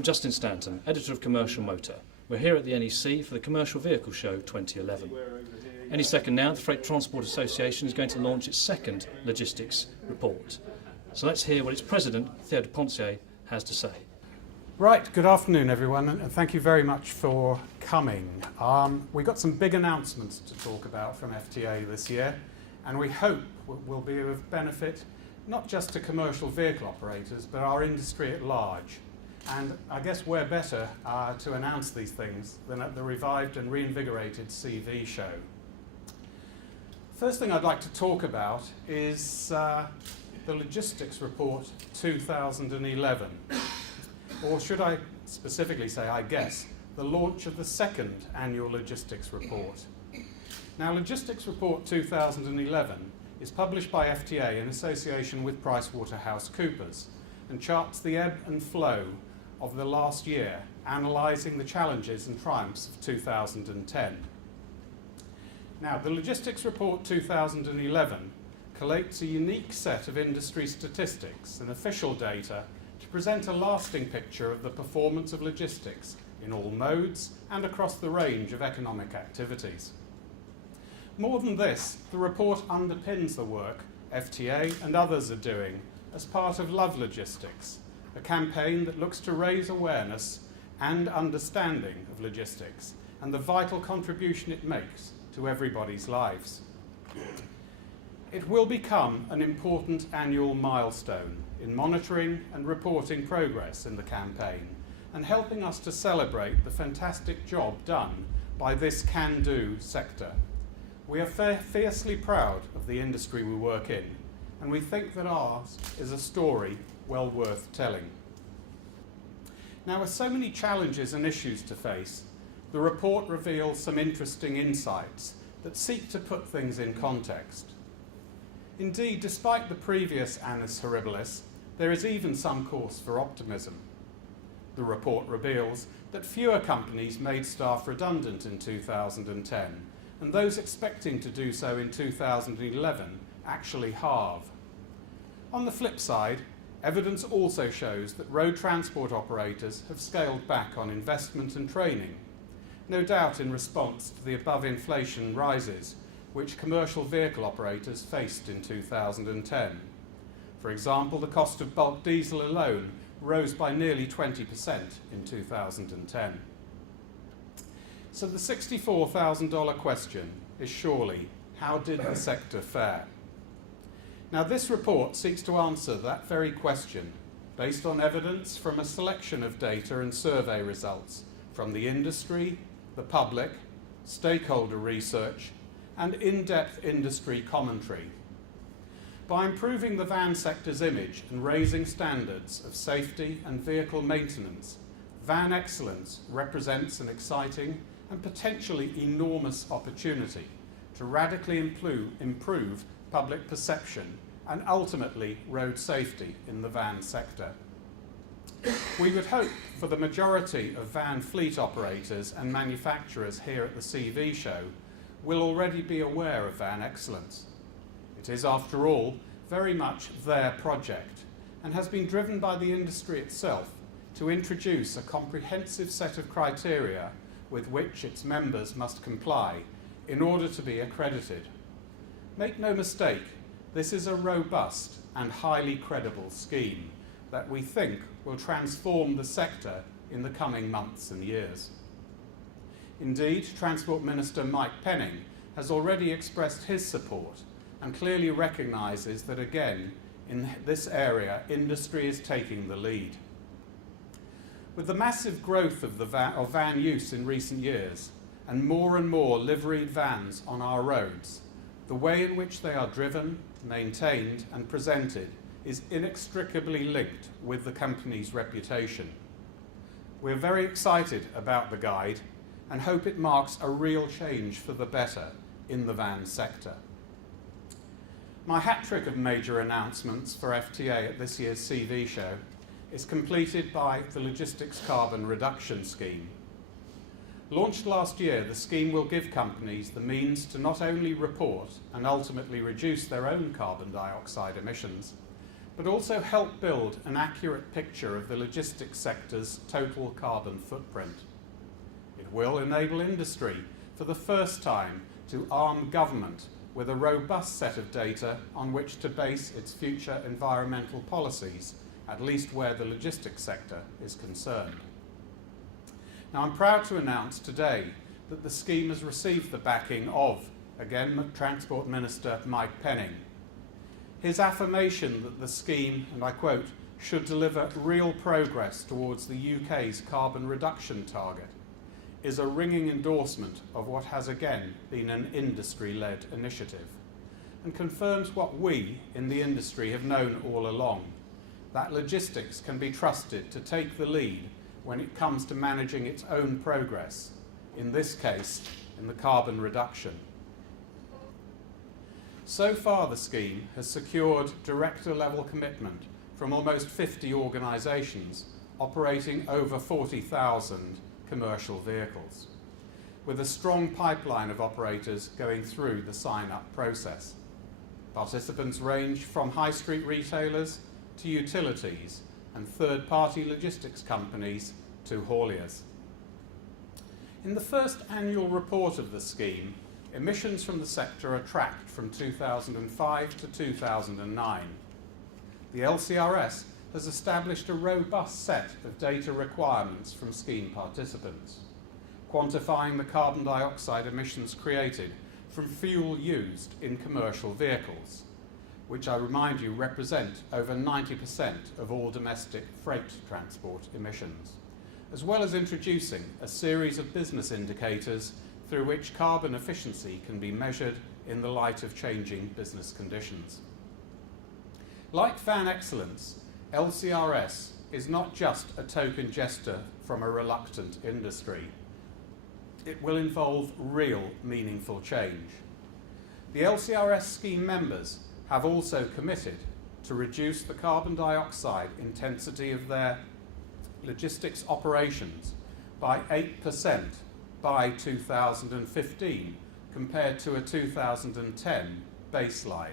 I'm Justin Stanton, editor of Commercial Motor. We're here at the NEC for the Commercial Vehicle Show 2011. Any second now, the Freight Transport Association is going to launch its second logistics report. So let's hear what its president, Theo de Poncier, has to say. Right, good afternoon everyone, and thank you very much for coming. We've got some big announcements to talk about from FTA this year, and we hope will be of benefit not just to commercial vehicle operators, but our industry at large. And I guess we're better to announce these things than at the revived and reinvigorated CV show. First thing I'd like to talk about is the Logistics Report 2011. Or should I specifically say, I guess, the launch of the second annual Logistics Report. Now, Logistics Report 2011 is published by FTA in association with PricewaterhouseCoopers and charts the ebb and flow of the last year, analysing the challenges and triumphs of 2010. Now, the Logistics Report 2011 collates a unique set of industry statistics and official data to present a lasting picture of the performance of logistics in all modes and across the range of economic activities. More than this, the report underpins the work FTA and others are doing as part of Love Logistics, a campaign that looks to raise awareness and understanding of logistics and the vital contribution it makes to everybody's lives. It will become an important annual milestone in monitoring and reporting progress in the campaign and helping us to celebrate the fantastic job done by this can-do sector. We are fiercely proud of the industry we work in, and we think that ours is a story well worth telling. Now, with so many challenges and issues to face, the report reveals some interesting insights that seek to put things in context. Indeed, despite the previous annus horribilis, there is even some cause for optimism. The report reveals that fewer companies made staff redundant in 2010, and those expecting to do so in 2011 actually halve. On the flip side, evidence also shows that road transport operators have scaled back on investment and training, no doubt in response to the above inflation rises which commercial vehicle operators faced in 2010. For example, the cost of bulk diesel alone rose by nearly 20% in 2010. So the $64,000 question is surely, how did the sector fare? Now, this report seeks to answer that very question based on evidence from a selection of data and survey results from the industry, the public, stakeholder research, and in-depth industry commentary. By improving the van sector's image and raising standards of safety and vehicle maintenance, van excellence represents an exciting and potentially enormous opportunity to radically improve public perception and ultimately road safety in the van sector. We would hope for the majority of van fleet operators and manufacturers here at the CV show will already be aware of van excellence. It is, after all, very much their project and has been driven by the industry itself to introduce a comprehensive set of criteria with which its members must comply in order to be accredited. Make no mistake, this is a robust and highly credible scheme that we think will transform the sector in the coming months and years. Indeed, Transport Minister Mike Penning has already expressed his support and clearly recognises that, again, in this area, industry is taking the lead. With the massive growth of van use in recent years and more liveried vans on our roads, the way in which they are driven, maintained and presented is inextricably linked with the company's reputation. We're very excited about the guide and hope it marks a real change for the better in the van sector. My hat trick of major announcements for FTA at this year's CV show is completed by the Logistics Carbon Reduction Scheme. Launched last year, the scheme will give companies the means to not only report and ultimately reduce their own carbon dioxide emissions, but also help build an accurate picture of the logistics sector's total carbon footprint. It will enable industry, for the first time, to arm government with a robust set of data on which to base its future environmental policies, at least where the logistics sector is concerned. Now, I'm proud to announce today that the scheme has received the backing of, again, Transport Minister Mike Penning. His affirmation that the scheme, and I quote, should deliver real progress towards the UK's carbon reduction target is a ringing endorsement of what has again been an industry-led initiative, and confirms what we in the industry have known all along, that logistics can be trusted to take the lead when it comes to managing its own progress, in this case, in the carbon reduction. So far, the scheme has secured director-level commitment from almost 50 organisations operating over 40,000 commercial vehicles, with a strong pipeline of operators going through the sign-up process. Participants range from high street retailers to utilities and third-party logistics companies to hauliers. In the first annual report of the scheme, emissions from the sector are tracked from 2005 to 2009. The LCRS has established a robust set of data requirements from scheme participants, quantifying the carbon dioxide emissions created from fuel used in commercial vehicles, which I remind you represent over 90% of all domestic freight transport emissions, as well as introducing a series of business indicators through which carbon efficiency can be measured in the light of changing business conditions. Like Fan Excellence, LCRS is not just a token gesture from a reluctant industry. It will involve real, meaningful change. The LCRS scheme members have also committed to reduce the carbon dioxide intensity of their logistics operations by 8% by 2015 compared to a 2010 baseline.